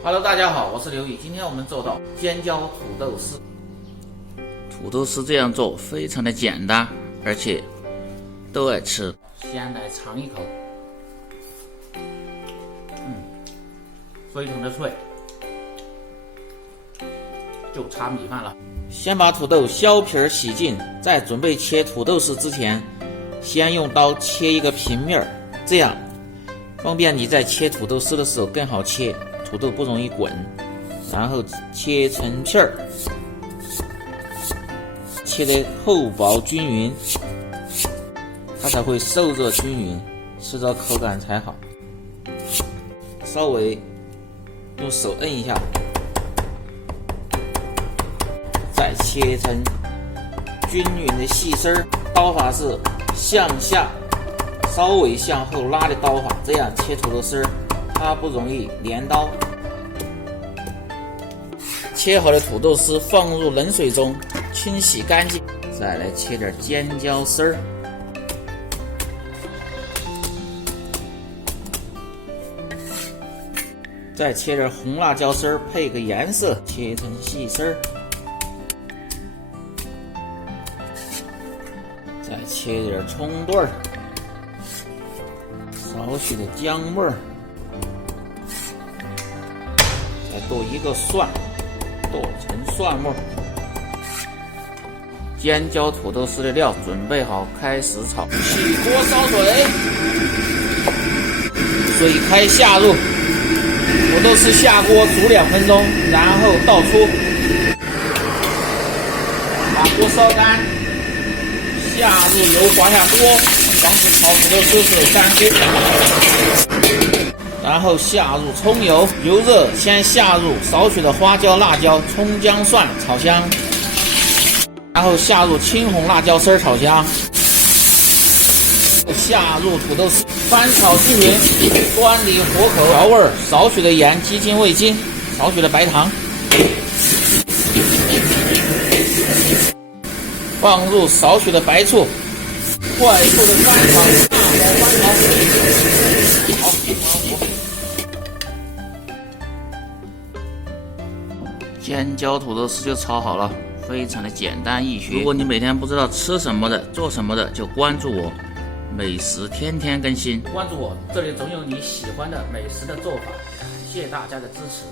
Hello， 大家好，我是刘宇。今天我们做到尖椒土豆丝。土豆丝这样做非常的简单，而且都爱吃。先来尝一口，非常的脆，就差米饭了。先把土豆削皮洗净，在准备切土豆丝之前，先用刀切一个平面，这样方便你在切土豆丝的时候更好切，土豆不容易滚。然后切成片儿，切得厚薄均匀，它才会受热均匀，吃着口感才好。稍微用手摁一下，再切成均匀的细丝儿。刀法是向下稍微向后拉的刀法，这样切土豆丝它不容易连刀。切好的土豆丝放入冷水中清洗干净，再来切点尖椒丝儿，再切点红辣椒丝儿配个颜色，切成细丝儿，再切点葱段儿，少许的姜末儿，再剁一个蒜，剁成蒜末。尖椒土豆丝的料准备好，开始炒。起锅烧水，水开下入，土豆丝下锅煮2分钟，然后倒出，把锅烧干，下入油滑下锅，防止炒土豆丝时干筋。然后下入葱油，油热先下入少许的花椒、辣椒、葱姜蒜炒香，然后下入青红辣椒丝炒香，下入土豆丝，翻炒均匀，端离火口，调味少许的盐、鸡精、味精，少许的白糖，放入少许的白醋，快速的翻炒，大火翻炒，好。尖椒土豆丝就炒好了，非常的简单易学。如果你每天不知道吃什么的、做什么的，就关注我，美食天天更新。关注我，这里总有你喜欢的美食的做法。感谢大家的支持。